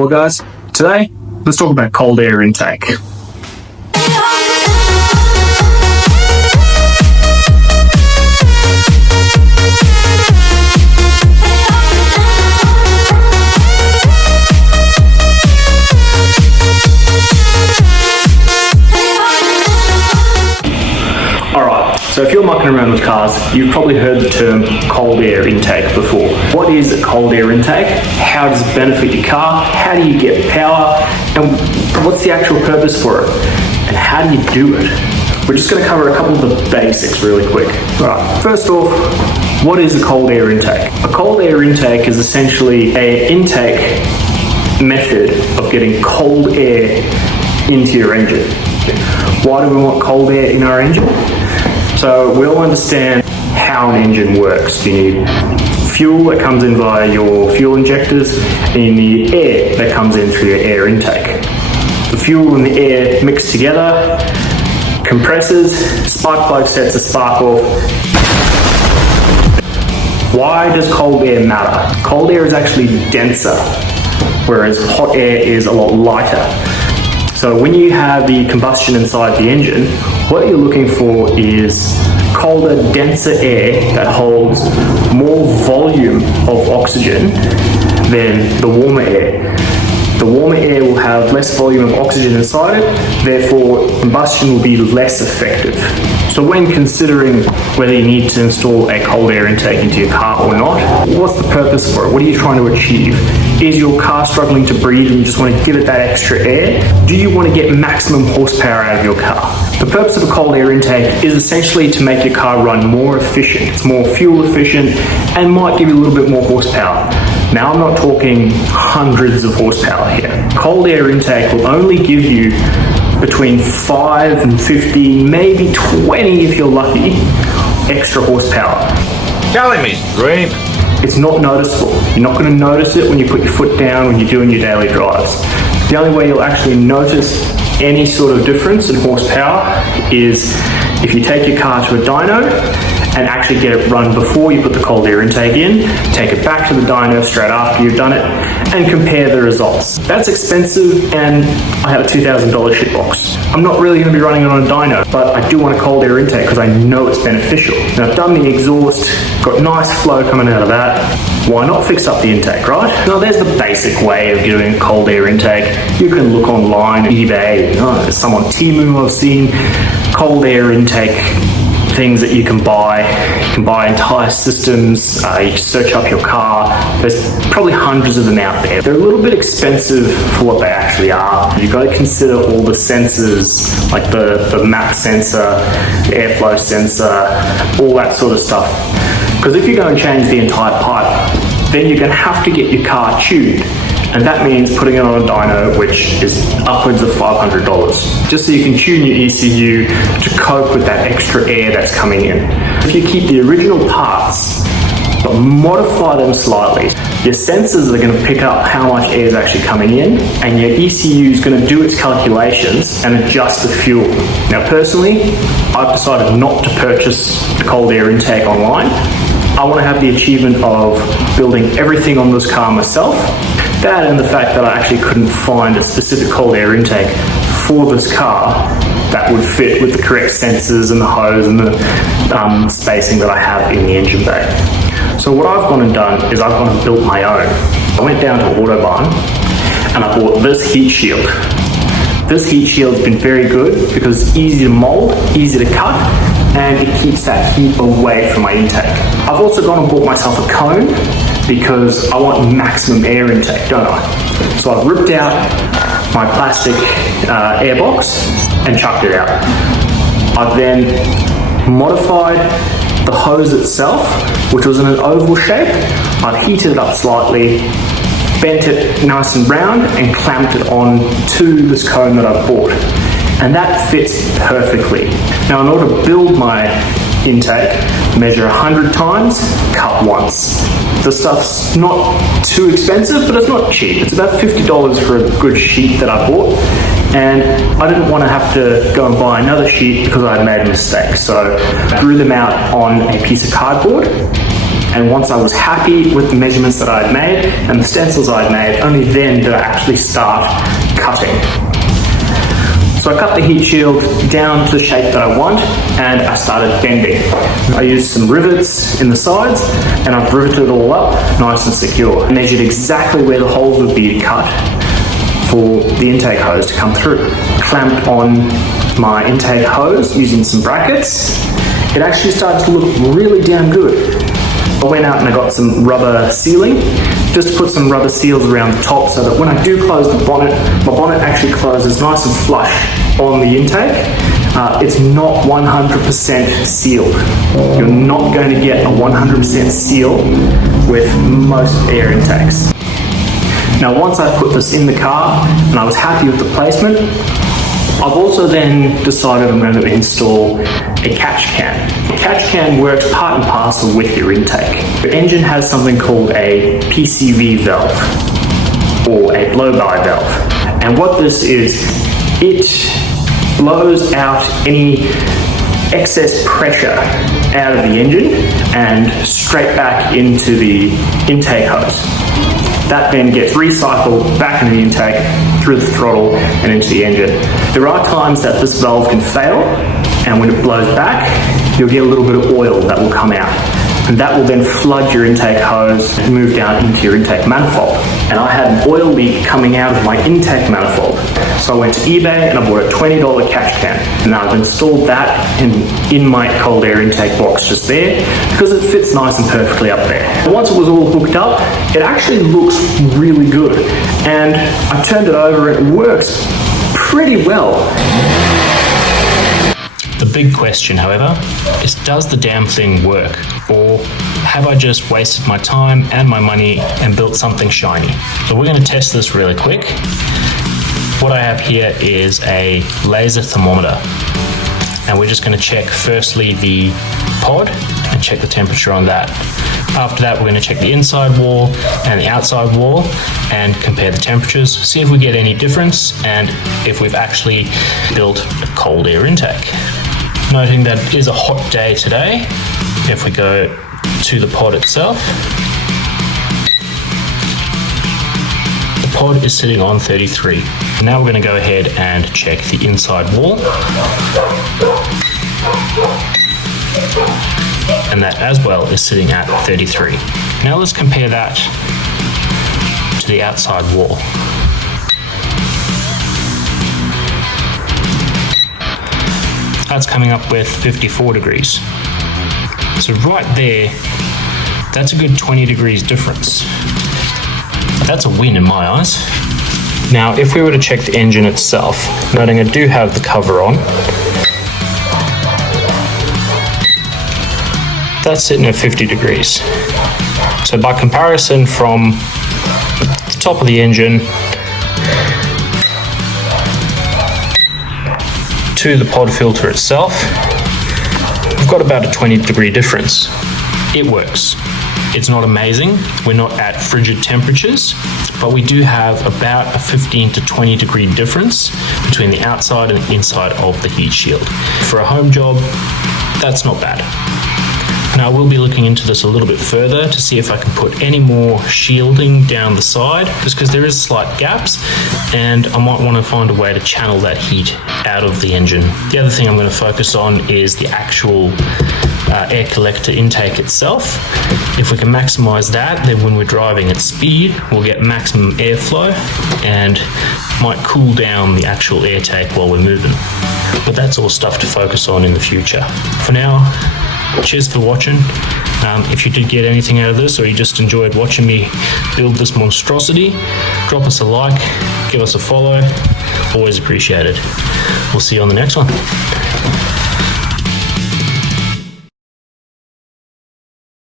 Well guys, today let's talk about cold air intake. So if you're mucking around with cars, you've probably heard the term cold air intake before. What is a cold air intake? How does it benefit your car? How do you get power? And what's the actual purpose for it? And how do you do it? We're just going to cover a couple of the basics really quick. Alright, first off, what is a cold air intake? A cold air intake is essentially an intake method of getting cold air into your engine. Why do we want cold air in our engine? So we all understand how an engine works. You need fuel that comes in via your fuel injectors, and you need air that comes in through your air intake. The fuel and the air mix together, compresses, spark plug sets a spark off. Why does cold air matter? Cold air is actually denser, whereas hot air is a lot lighter. So when you have the combustion inside the engine, what you're looking for is colder, denser air that holds more volume of oxygen than the warmer air. The warmer air will have less volume of oxygen inside it, therefore combustion will be less effective. So when considering whether you need to install a cold air intake into your car or not, what's the purpose for it? What are you trying to achieve? Is your car struggling to breathe and you just want to give it that extra air? Do you want to get maximum horsepower out of your car? The purpose of a cold air intake is essentially to make your car run more efficient. It's more fuel efficient and might give you a little bit more horsepower. Now I'm not talking hundreds of horsepower here. Cold air intake will only give you between 5 and 50, maybe 20 if you're lucky, extra horsepower. Telling me straight. It's not noticeable. You're not going to notice it when you put your foot down when you're doing your daily drives. The only way you'll actually notice any sort of difference in horsepower is if you take your car to a dyno and actually get it run before you put the cold air intake in, take it back to the dyno straight after you've done it, and compare the results. That's expensive, and I have a $2,000 shitbox. I'm not really going to be running it on a dyno, but I do want a cold air intake because I know it's beneficial. Now I've done the exhaust, got nice flow coming out of that. Why not fix up the intake, right? Now there's the basic way of doing a cold air intake. You can look online, eBay, there's some on Temu I've seen, cold air intake things that you can buy. You can buy entire systems, you can search up your car. There's probably hundreds of them out there. They're a little bit expensive for what they actually are. You've got to consider all the sensors, like the map sensor, the airflow sensor, all that sort of stuff. Because if you go and change the entire pipe, then you're going to have to get your car tuned. And that means putting it on a dyno, which is upwards of $500, just so you can tune your ECU to cope with that extra air that's coming in. If you keep the original parts, but modify them slightly, your sensors are going to pick up how much air is actually coming in, and your ECU is going to do its calculations and adjust the fuel. Now personally, I've decided not to purchase the cold air intake online. I want to have the achievement of building everything on this car myself. That and the fact that I actually couldn't find a specific cold air intake for this car that would fit with the correct sensors and the hose and the spacing that I have in the engine bay. So what I've gone and done is I've gone and built my own. I went down to Autobarn and I bought this heat shield. This heat shield's been very good because it's easy to mold, easy to cut, and it keeps that heat away from my intake. I've also gone and bought myself a cone because I want maximum air intake, don't I? So I've ripped out my plastic air box and chucked it out. I've then modified the hose itself, which was in an oval shape. I've heated it up slightly, bent it nice and round, and clamped it on to this cone that I've bought. And that fits perfectly. Now in order to build my intake, measure 100 times, cut once. The stuff's not too expensive, but it's not cheap. It's about $50 for a good sheet that I bought, and I didn't want to have to go and buy another sheet because I had made a mistake. So I drew them out on a piece of cardboard, And once I was happy with the measurements that I had made and the stencils I had made, only then did I actually start cutting. So I cut the heat shield down to the shape that I want, and I started bending. I used some rivets in the sides, and I've riveted it all up nice and secure. I measured exactly where the holes would be to cut for the intake hose to come through. Clamped on my intake hose using some brackets. It actually started to look really damn good. I went out and I got some rubber sealing, just to put some rubber seals around the top so that when I do close the bonnet, my bonnet actually closes nice and flush on the intake. It's not 100% sealed. You're not going to get a 100% seal with most air intakes. Now once I put this in the car and I was happy with the placement, I've also then decided I'm going to install a catch can. A catch can works part and parcel with your intake. Your engine has something called a PCV valve, or a blow-by valve. And what this is, it blows out any excess pressure out of the engine and straight back into the intake hose. That then gets recycled back into the intake, through the throttle and into the engine. There are times that this valve can fail, and when it blows back, you'll get a little bit of oil that will come out. And that will then flood your intake hose and move down into your intake manifold. And I had an oil leak coming out of my intake manifold. So I went to eBay and I bought a $20 catch can. And I've installed that in my cold air intake box just there, because it fits nice and perfectly up there. And once it was all hooked up, it actually looks really good. And I turned it over and it works pretty well. The big question, however, is does the damn thing work? Or have I just wasted my time and my money and built something shiny? So we're going to test this really quick. What I have here is a laser thermometer. And we're just going to check firstly the pod and check the temperature on that. After that, we're going to check the inside wall and the outside wall and compare the temperatures, see if we get any difference and if we've actually built a cold air intake. Noting that it is a hot day today, if we go to the pod itself, the pod is sitting on 33. Now we're going to go ahead and check the inside wall. And that as well is sitting at 33. Now let's compare that to the outside wall. That's coming up with 54 degrees. So right there, that's a good 20 degrees difference. That's a win in my eyes. Now, if we were to check the engine itself, noting I do have the cover on, that's sitting at 50 degrees. So by comparison from the top of the engine to the pod filter itself, we've got about a 20 degree difference. It works. It's not amazing, we're not at frigid temperatures, but we do have about a 15 to 20 degree difference between the outside and the inside of the heat shield. For a home job, that's not bad. Now I will be looking into this a little bit further to see if I can put any more shielding down the side, just because there is slight gaps and I might want to find a way to channel that heat out of the engine. The other thing I'm going to focus on is the actual air collector intake itself. If we can maximize that, then when we're driving at speed, we'll get maximum airflow and might cool down the actual air take while we're moving. But that's all stuff to focus on in the future. For now, cheers for watching. If you did get anything out of this, or you just enjoyed watching me build this monstrosity, drop us a like, give us a follow, always appreciated. We'll see you on the next one.